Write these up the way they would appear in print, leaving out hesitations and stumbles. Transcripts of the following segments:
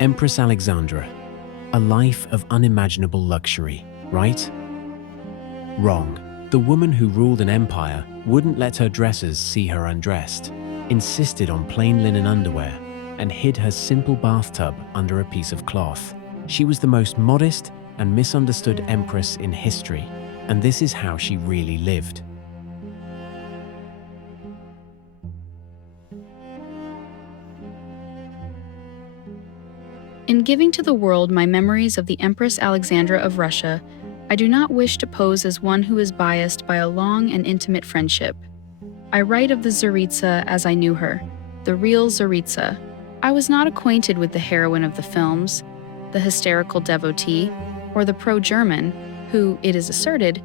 Empress Alexandra, a life of unimaginable luxury, right? Wrong. The woman who ruled an empire wouldn't let her dressers see her undressed, insisted on plain linen underwear, and hid her simple bathtub under a piece of cloth. She was the most modest and misunderstood empress in history, and this is how she really lived. In giving to the world my memories of the Empress Alexandra of Russia, I do not wish to pose as one who is biased by a long and intimate friendship. I write of the Tsaritsa as I knew her, the real Tsaritsa. I was not acquainted with the heroine of the films, the hysterical devotee, or the pro-German, who, it is asserted,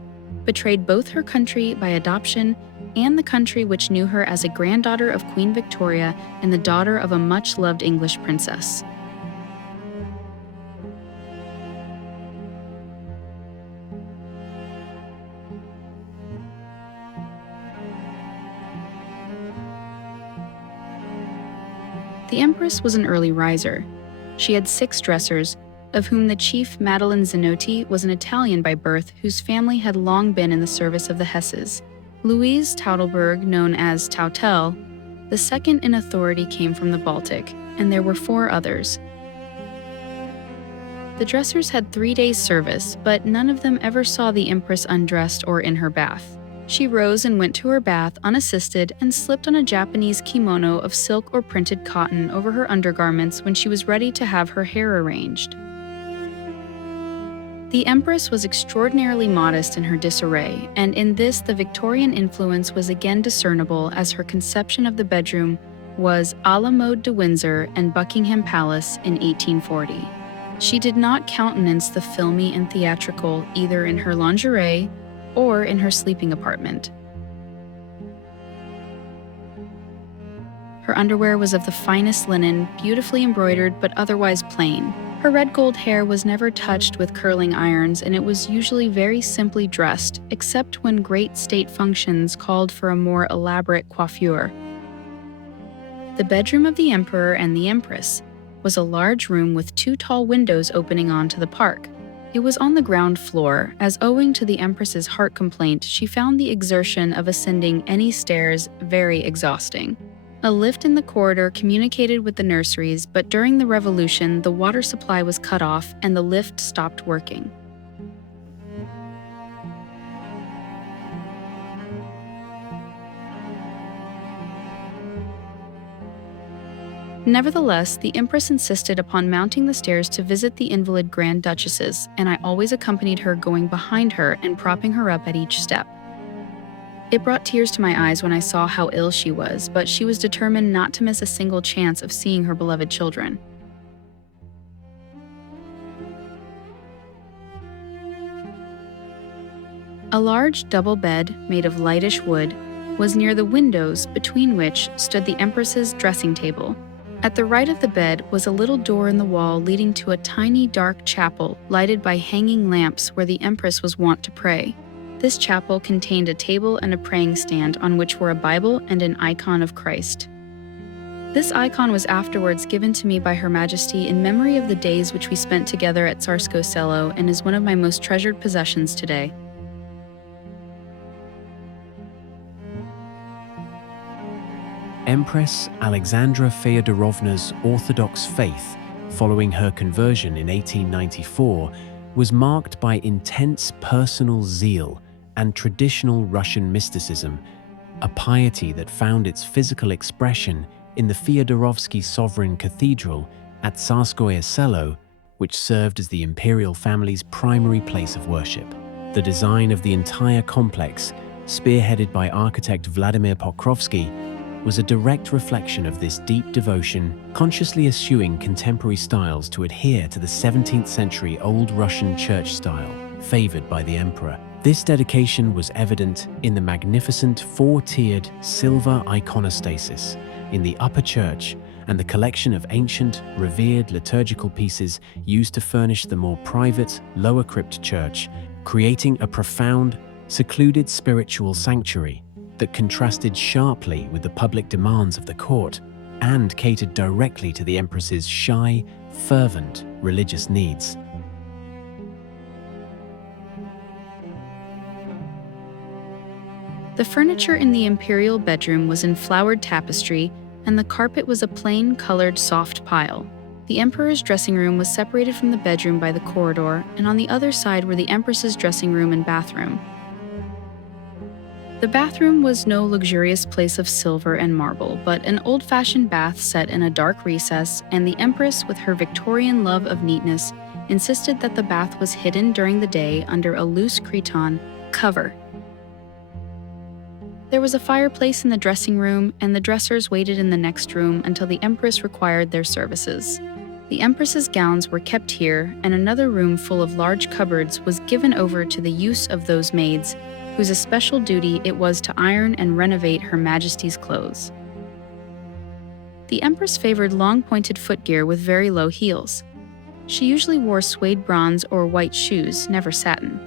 betrayed both her country by adoption and the country which knew her as a granddaughter of Queen Victoria and the daughter of a much-loved English princess. The Empress was an early riser. She had 6 dressers, of whom the chief, Madeleine Zanotti, was an Italian by birth whose family had long been in the service of the Hesses. Louise Teutelberg, known as Tautel, the second in authority, came from the Baltic, and there were 4 others. The dressers had 3 days' service, but none of them ever saw the Empress undressed or in her bath. She rose and went to her bath unassisted and slipped on a Japanese kimono of silk or printed cotton over her undergarments when she was ready to have her hair arranged. The Empress was extraordinarily modest in her disarray, and in this the Victorian influence was again discernible, as her conception of the bedroom was à la mode de Windsor and Buckingham Palace in 1840. She did not countenance the filmy and theatrical either in her lingerie or in her sleeping apartment. Her underwear was of the finest linen, beautifully embroidered but otherwise plain. Her red gold hair was never touched with curling irons, and it was usually very simply dressed, except when great state functions called for a more elaborate coiffure. The bedroom of the Emperor and the Empress was a large room with 2 tall windows opening onto the park. It was on the ground floor, as owing to the Empress's heart complaint, she found the exertion of ascending any stairs very exhausting. A lift in the corridor communicated with the nurseries, but during the Revolution, the water supply was cut off and the lift stopped working. Nevertheless, the Empress insisted upon mounting the stairs to visit the invalid Grand Duchesses, and I always accompanied her, going behind her and propping her up at each step. It brought tears to my eyes when I saw how ill she was, but she was determined not to miss a single chance of seeing her beloved children. A large double bed, made of lightish wood, was near the windows, between which stood the Empress's dressing table. At the right of the bed was a little door in the wall leading to a tiny dark chapel lighted by hanging lamps where the Empress was wont to pray. This chapel contained a table and a praying stand on which were a Bible and an icon of Christ. This icon was afterwards given to me by Her Majesty in memory of the days which we spent together at Tsarskoe Selo, and is one of my most treasured possessions today. Empress Alexandra Feodorovna's Orthodox faith, following her conversion in 1894, was marked by intense personal zeal and traditional Russian mysticism, a piety that found its physical expression in the Fyodorovsky Sovereign Cathedral at Tsarskoe Selo, which served as the imperial family's primary place of worship. The design of the entire complex, spearheaded by architect Vladimir Pokrovsky, was a direct reflection of this deep devotion, consciously eschewing contemporary styles to adhere to the 17th century Old Russian church style, favored by the emperor. This dedication was evident in the magnificent 4-tiered silver iconostasis in the upper church and the collection of ancient, revered liturgical pieces used to furnish the more private, lower crypt church, creating a profound, secluded spiritual sanctuary that contrasted sharply with the public demands of the court. and catered directly to the Empress's shy, fervent religious needs. The furniture in the imperial bedroom was in flowered tapestry, and the carpet was a plain, colored, soft pile. The emperor's dressing room was separated from the bedroom by the corridor, and on the other side were the empress's dressing room and bathroom. The bathroom was no luxurious place of silver and marble, but an old-fashioned bath set in a dark recess, and the empress, with her Victorian love of neatness, insisted that the bath was hidden during the day under a loose cretonne cover. There was a fireplace in the dressing room, and the dressers waited in the next room until the empress required their services. The empress's gowns were kept here, and another room full of large cupboards was given over to the use of those maids, whose especial duty it was to iron and renovate Her Majesty's clothes. The empress favored long pointed footgear with very low heels. She usually wore suede bronze or white shoes, never satin.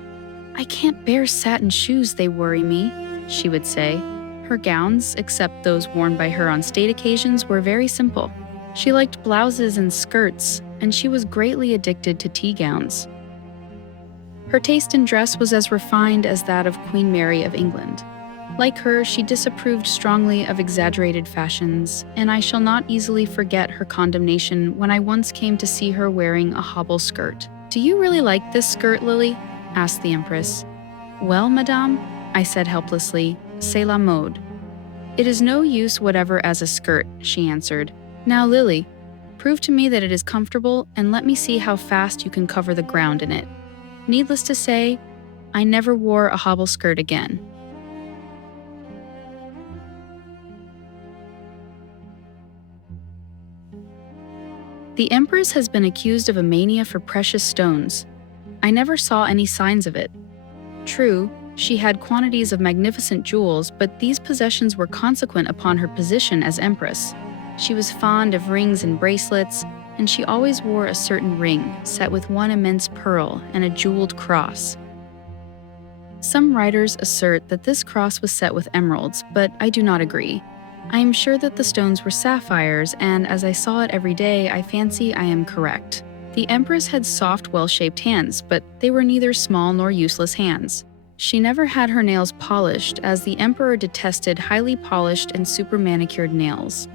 "I can't bear satin shoes, they worry me," she would say. Her gowns, except those worn by her on state occasions, were very simple. She liked blouses and skirts, and she was greatly addicted to tea gowns. Her taste in dress was as refined as that of Queen Mary of England. Like her, she disapproved strongly of exaggerated fashions, and I shall not easily forget her condemnation when I once came to see her wearing a hobble skirt. "Do you really like this skirt, Lily?" asked the empress. "Well, madame," I said helplessly, "c'est la mode." "It is no use whatever as a skirt," she answered. "Now, Lily, prove to me that it is comfortable, and let me see how fast you can cover the ground in it." Needless to say, I never wore a hobble skirt again. The Empress has been accused of a mania for precious stones. I never saw any signs of it. True, she had quantities of magnificent jewels, but these possessions were consequent upon her position as Empress. She was fond of rings and bracelets, and she always wore a certain ring, set with one immense pearl and a jeweled cross. Some writers assert that this cross was set with emeralds, but I do not agree. I am sure that the stones were sapphires, and as I saw it every day, I fancy I am correct. The Empress had soft, well-shaped hands, but they were neither small nor useless hands. She never had her nails polished, as the Emperor detested highly polished and super-manicured nails.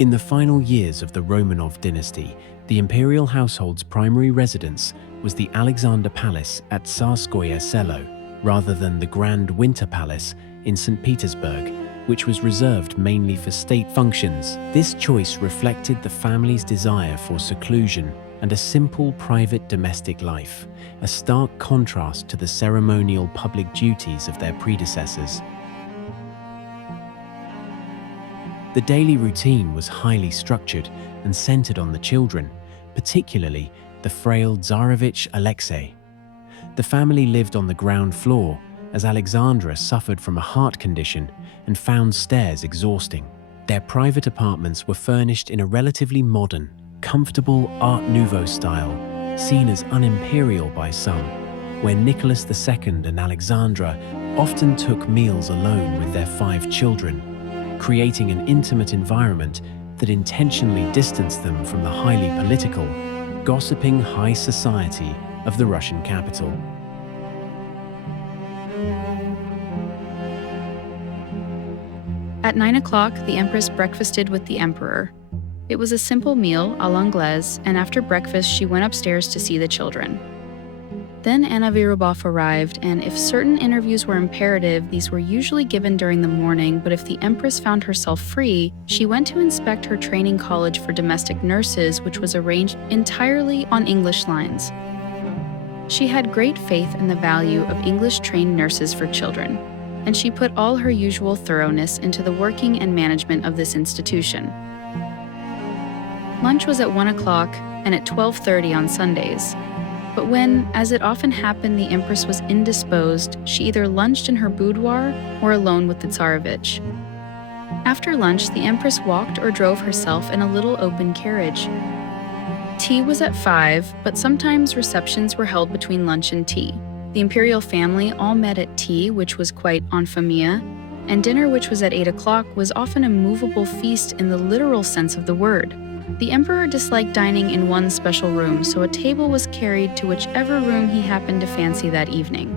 In the final years of the Romanov dynasty, the imperial household's primary residence was the Alexander Palace at Tsarskoe Selo, rather than the Grand Winter Palace in St. Petersburg, which was reserved mainly for state functions. This choice reflected the family's desire for seclusion and a simple private domestic life, a stark contrast to the ceremonial public duties of their predecessors. The daily routine was highly structured and centered on the children, particularly the frail Tsarevich Alexei. The family lived on the ground floor, as Alexandra suffered from a heart condition and found stairs exhausting. Their private apartments were furnished in a relatively modern, comfortable Art Nouveau style, seen as unimperial by some, where Nicholas II and Alexandra often took meals alone with their 5 children, creating an intimate environment that intentionally distanced them from the highly political, gossiping high society of the Russian capital. At 9 o'clock, the Empress breakfasted with the Emperor. It was a simple meal, à l'anglaise, and after breakfast she went upstairs to see the children. Then Anna Virubov arrived, and if certain interviews were imperative, these were usually given during the morning, but if the Empress found herself free, she went to inspect her training college for domestic nurses, which was arranged entirely on English lines. She had great faith in the value of English-trained nurses for children, and she put all her usual thoroughness into the working and management of this institution. Lunch was at 1 o'clock and at 12:30 on Sundays. But when, as it often happened, the Empress was indisposed, she either lunched in her boudoir or alone with the Tsarevich. After lunch, the Empress walked or drove herself in a little open carriage. Tea was at 5, but sometimes receptions were held between lunch and tea. The imperial family all met at tea, which was quite en famille, and dinner, which was at 8 o'clock, was often a movable feast in the literal sense of the word. The emperor disliked dining in one special room, so a table was carried to whichever room he happened to fancy that evening.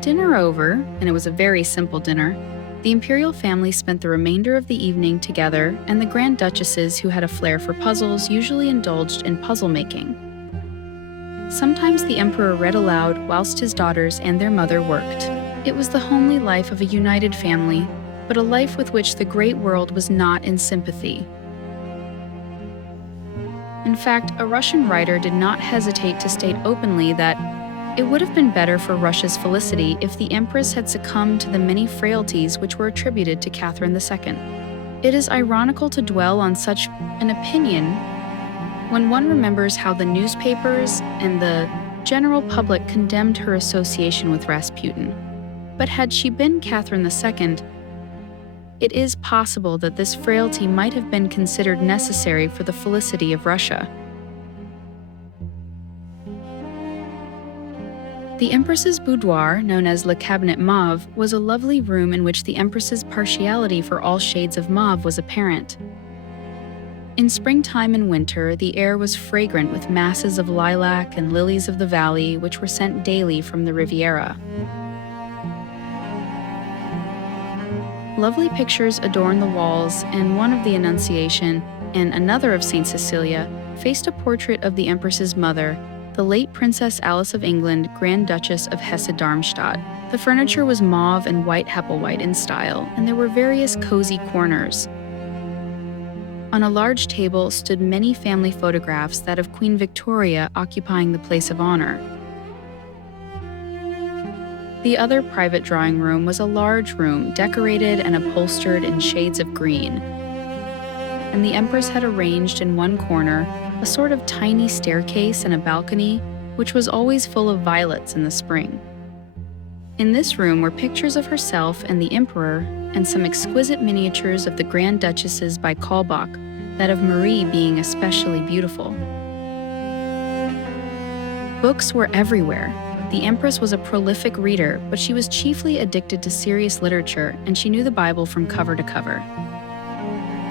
Dinner over, and it was a very simple dinner, the imperial family spent the remainder of the evening together, and the grand duchesses who had a flair for puzzles usually indulged in puzzle making. Sometimes the emperor read aloud whilst his daughters and their mother worked. It was the homely life of a united family, but a life with which the great world was not in sympathy. In fact, a Russian writer did not hesitate to state openly that it would have been better for Russia's felicity if the empress had succumbed to the many frailties which were attributed to Catherine II. It is ironical to dwell on such an opinion when one remembers how the newspapers and the general public condemned her association with Rasputin. But had she been Catherine II, it is possible that this frailty might have been considered necessary for the felicity of Russia. The Empress's boudoir, known as Le Cabinet Mauve, was a lovely room in which the Empress's partiality for all shades of mauve was apparent. In springtime and winter, the air was fragrant with masses of lilac and lilies of the valley, which were sent daily from the Riviera. Lovely pictures adorned the walls, and one of the Annunciation and another of St. Cecilia faced a portrait of the Empress's mother, the late Princess Alice of England, Grand Duchess of Hesse-Darmstadt. The furniture was mauve and white Hepplewhite in style, and there were various cozy corners. On a large table stood many family photographs, that of Queen Victoria occupying the place of honor. The other private drawing room was a large room decorated and upholstered in shades of green, and the Empress had arranged in one corner a sort of tiny staircase and a balcony, which was always full of violets in the spring. In this room were pictures of herself and the Emperor, and some exquisite miniatures of the Grand Duchesses by Kaulbach, that of Marie being especially beautiful. Books were everywhere. The Empress was a prolific reader, but she was chiefly addicted to serious literature, and she knew the Bible from cover to cover.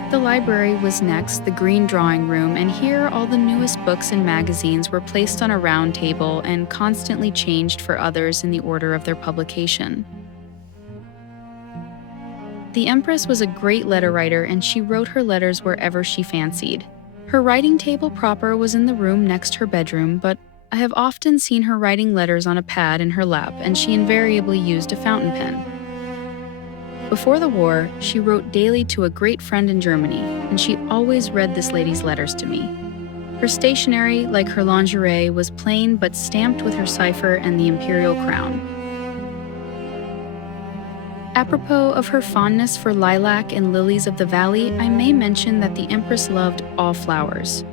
The library was next, the green drawing room, and here all the newest books and magazines were placed on a round table and constantly changed for others in the order of their publication. The Empress was a great letter writer, and she wrote her letters wherever she fancied. Her writing table proper was in the room next her bedroom, but I have often seen her writing letters on a pad in her lap, and she invariably used a fountain pen. Before the war, she wrote daily to a great friend in Germany, and she always read this lady's letters to me. Her stationery, like her lingerie, was plain but stamped with her cipher and the imperial crown. Apropos of her fondness for lilac and lilies of the valley, I may mention that the Empress loved all flowers.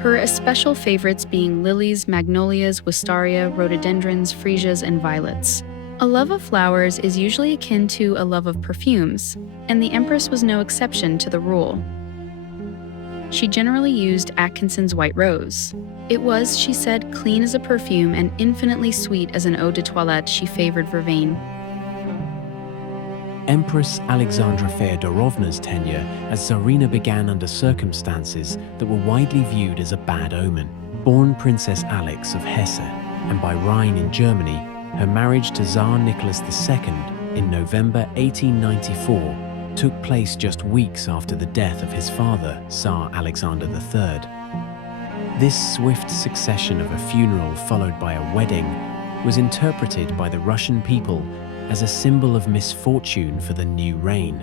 Her especial favorites being lilies, magnolias, wistaria, rhododendrons, freesias, and violets. A love of flowers is usually akin to a love of perfumes, and the Empress was no exception to the rule. She generally used Atkinson's White Rose. It was, she said, clean as a perfume and infinitely sweet as an eau de toilette. She favored vervain. Empress Alexandra Feodorovna's tenure as Tsarina began under circumstances that were widely viewed as a bad omen. Born Princess Alex of Hesse, and by Rhine in Germany, her marriage to Tsar Nicholas II in November 1894 took place just weeks after the death of his father, Tsar Alexander III. This swift succession of a funeral followed by a wedding was interpreted by the Russian people as a symbol of misfortune for the new reign.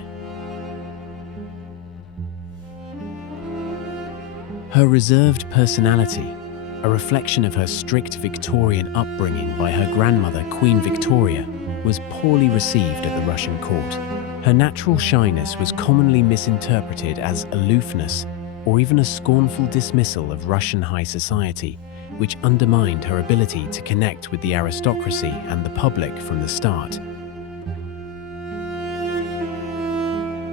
Her reserved personality, a reflection of her strict Victorian upbringing by her grandmother Queen Victoria, was poorly received at the Russian court. Her natural shyness was commonly misinterpreted as aloofness or even a scornful dismissal of Russian high society, which undermined her ability to connect with the aristocracy and the public from the start.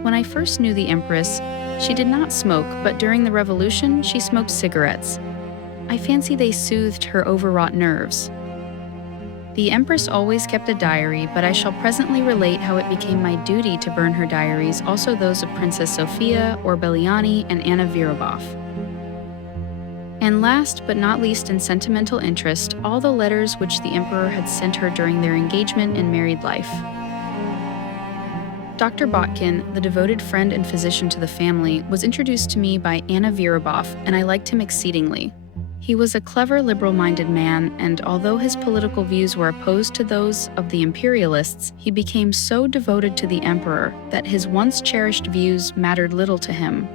When I first knew the Empress, she did not smoke, but during the revolution, she smoked cigarettes. I fancy they soothed her overwrought nerves. The Empress always kept a diary, but I shall presently relate how it became my duty to burn her diaries, also those of Princess Sophia, Orbeliani, and Anna Virubov. And last but not least in sentimental interest, all the letters which the Emperor had sent her during their engagement and married life. Dr. Botkin, the devoted friend and physician to the family, was introduced to me by Anna Virubov, and I liked him exceedingly. He was a clever, liberal-minded man, and although his political views were opposed to those of the imperialists, he became so devoted to the emperor that his once cherished views mattered little to him.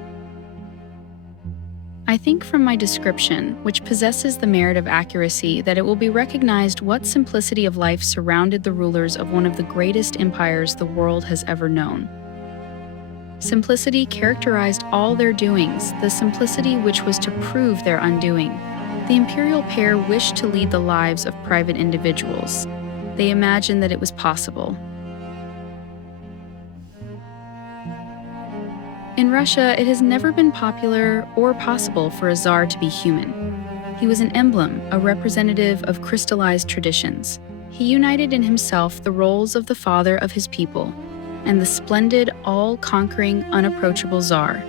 I think from my description, which possesses the merit of accuracy, that it will be recognized what simplicity of life surrounded the rulers of one of the greatest empires the world has ever known. Simplicity characterized all their doings, the simplicity which was to prove their undoing. The imperial pair wished to lead the lives of private individuals. They imagined that it was possible. In Russia, it has never been popular or possible for a czar to be human. He was an emblem, a representative of crystallized traditions. He united in himself the roles of the father of his people and the splendid, all-conquering, unapproachable czar.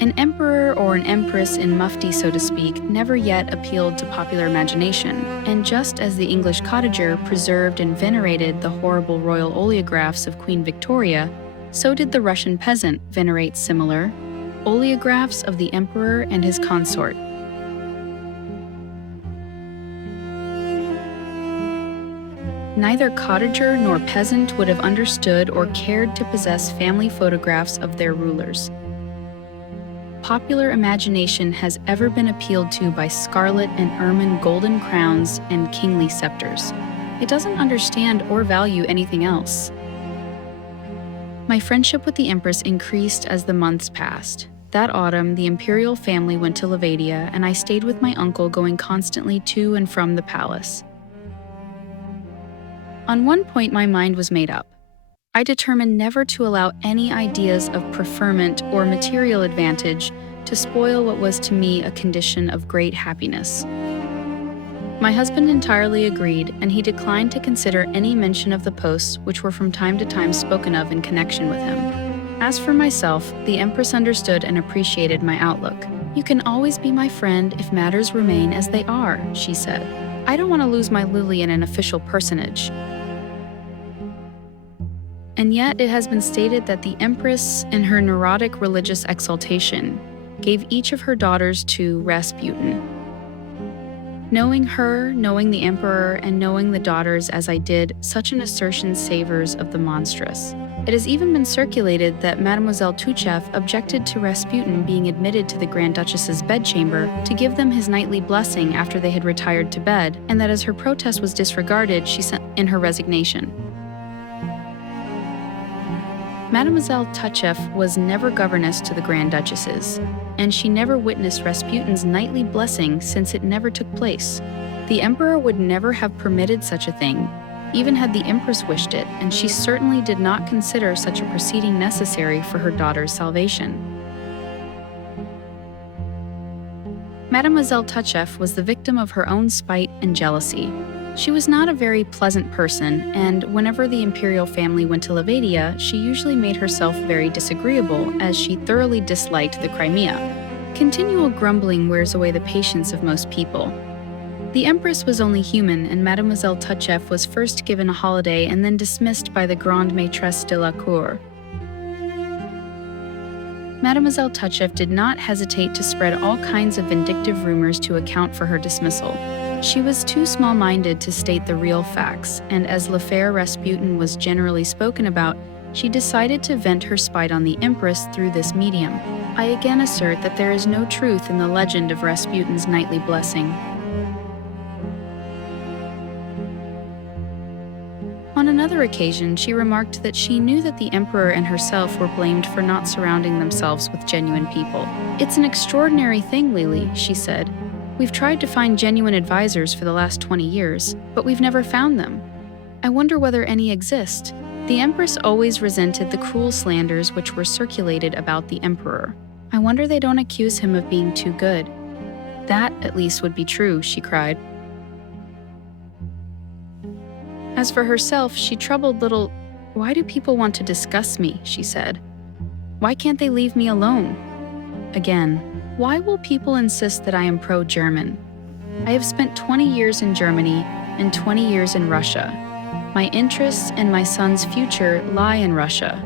An emperor or an empress in mufti, so to speak, never yet appealed to popular imagination, and just as the English cottager preserved and venerated the horrible royal oleographs of Queen Victoria, so did the Russian peasant venerate similar oleographs of the emperor and his consort. Neither cottager nor peasant would have understood or cared to possess family photographs of their rulers. Popular imagination has ever been appealed to by scarlet and ermine golden crowns and kingly scepters. It doesn't understand or value anything else. My friendship with the Empress increased as the months passed. That autumn, the imperial family went to Levadia, and I stayed with my uncle, going constantly to and from the palace. On one point, my mind was made up. I determined never to allow any ideas of preferment or material advantage to spoil what was to me a condition of great happiness. My husband entirely agreed, and he declined to consider any mention of the posts which were from time to time spoken of in connection with him. As for myself, the Empress understood and appreciated my outlook. "You can always be my friend if matters remain as they are," she said. "I don't want to lose my Lily in an official personage." And yet it has been stated that the Empress, in her neurotic religious exaltation, gave each of her daughters to Rasputin. Knowing her, knowing the emperor, and knowing the daughters as I did, such an assertion savors of the monstrous. It has even been circulated that Mademoiselle Tuchev objected to Rasputin being admitted to the Grand Duchess's bedchamber to give them his nightly blessing after they had retired to bed, and that as her protest was disregarded, she sent in her resignation. Mademoiselle Tuchev was never governess to the Grand Duchesses, and she never witnessed Rasputin's nightly blessing since it never took place. The emperor would never have permitted such a thing, even had the Empress wished it, and she certainly did not consider such a proceeding necessary for her daughter's salvation. Mademoiselle Tuchev was the victim of her own spite and jealousy. She was not a very pleasant person, and whenever the imperial family went to Levadia, she usually made herself very disagreeable, as she thoroughly disliked the Crimea. Continual grumbling wears away the patience of most people. The Empress was only human, and Mademoiselle Tuchev was first given a holiday and then dismissed by the Grande Maîtresse de la Cour. Mademoiselle Tuchev did not hesitate to spread all kinds of vindictive rumors to account for her dismissal. She was too small-minded to state the real facts, and as l'affaire Rasputin was generally spoken about, she decided to vent her spite on the Empress through this medium. I again assert that there is no truth in the legend of Rasputin's nightly blessing. On another occasion, she remarked that she knew that the emperor and herself were blamed for not surrounding themselves with genuine people. "It's an extraordinary thing, Lili," she said. "We've tried to find genuine advisors for the last 20 years, but we've never found them. I wonder whether any exist. The Empress always resented the cruel slanders which were circulated about the Emperor. I wonder they don't accuse him of being too good. That, at least, would be true, she cried. As for herself, she troubled little. Why do people want to discuss me, she said. Why can't they leave me alone? Again, why will people insist that I am pro-German? I have spent 20 years in Germany and 20 years in Russia. My interests and my son's future lie in Russia.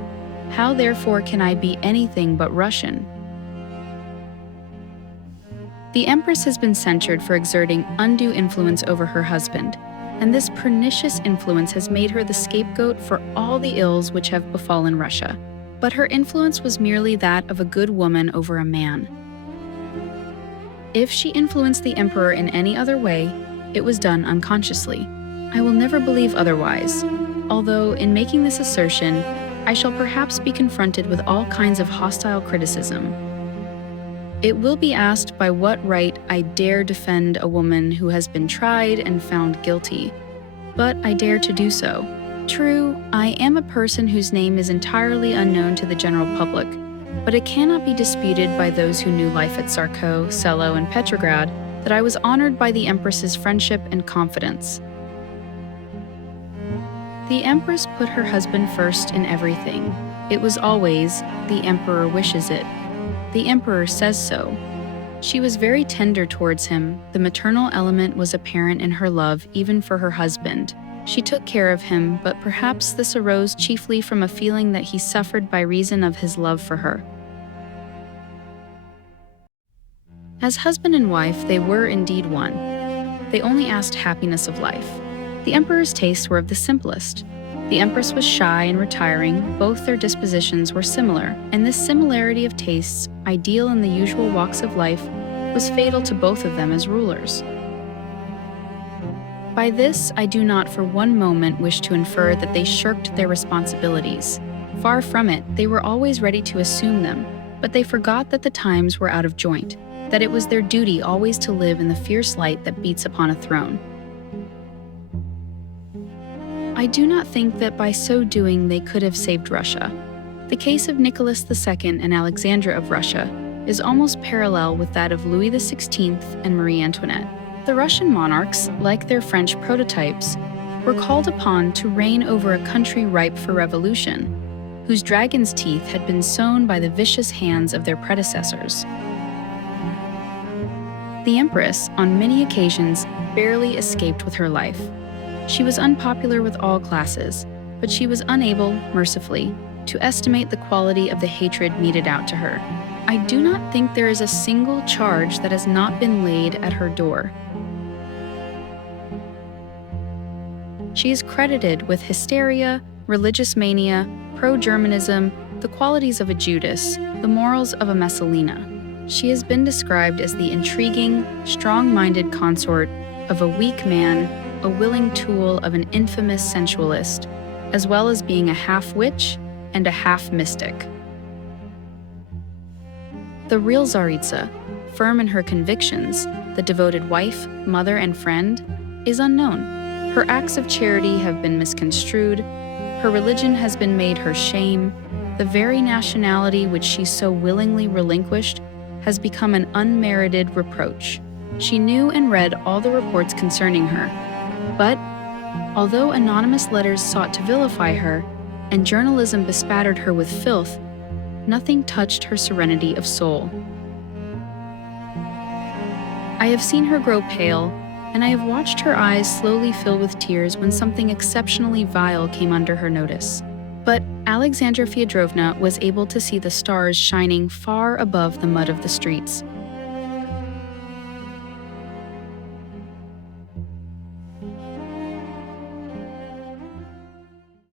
How, therefore, can I be anything but Russian? The Empress has been censured for exerting undue influence over her husband, and this pernicious influence has made her the scapegoat for all the ills which have befallen Russia. But her influence was merely that of a good woman over a man. If she influenced the Emperor in any other way, it was done unconsciously. I will never believe otherwise, although in making this assertion, I shall perhaps be confronted with all kinds of hostile criticism. It will be asked by what right I dare defend a woman who has been tried and found guilty, but I dare to do so. True, I am a person whose name is entirely unknown to the general public, but it cannot be disputed by those who knew life at Tsarskoe, Selo, and Petrograd that I was honored by the Empress's friendship and confidence. The Empress put her husband first in everything. It was always, the Emperor wishes it. The Emperor says so. She was very tender towards him. The maternal element was apparent in her love even for her husband. She took care of him, but perhaps this arose chiefly from a feeling that he suffered by reason of his love for her. As husband and wife, they were indeed one. They only asked happiness of life. The Emperor's tastes were of the simplest. The Empress was shy and retiring. Both their dispositions were similar, and this similarity of tastes, ideal in the usual walks of life, was fatal to both of them as rulers. By this, I do not for one moment wish to infer that they shirked their responsibilities. Far from it, they were always ready to assume them, but they forgot that the times were out of joint, that it was their duty always to live in the fierce light that beats upon a throne. I do not think that by so doing they could have saved Russia. The case of Nicholas II and Alexandra of Russia is almost parallel with that of Louis XVI and Marie Antoinette. The Russian monarchs, like their French prototypes, were called upon to reign over a country ripe for revolution, whose dragon's teeth had been sown by the vicious hands of their predecessors. The Empress, on many occasions, barely escaped with her life. She was unpopular with all classes, but she was unable, mercifully, to estimate the quality of the hatred meted out to her. I do not think there is a single charge that has not been laid at her door. She is credited with hysteria, religious mania, pro-Germanism, the qualities of a Judas, the morals of a Messalina. She has been described as the intriguing, strong-minded consort of a weak man, a willing tool of an infamous sensualist, as well as being a half-witch and a half-mystic. The real Tsaritsa, firm in her convictions, the devoted wife, mother, and friend, is unknown. Her acts of charity have been misconstrued, her religion has been made her shame, the very nationality which she so willingly relinquished has become an unmerited reproach. She knew and read all the reports concerning her, but, although anonymous letters sought to vilify her, and journalism bespattered her with filth, nothing touched her serenity of soul. I have seen her grow pale, and I have watched her eyes slowly fill with tears when something exceptionally vile came under her notice. But Alexandra Feodorovna was able to see the stars shining far above the mud of the streets,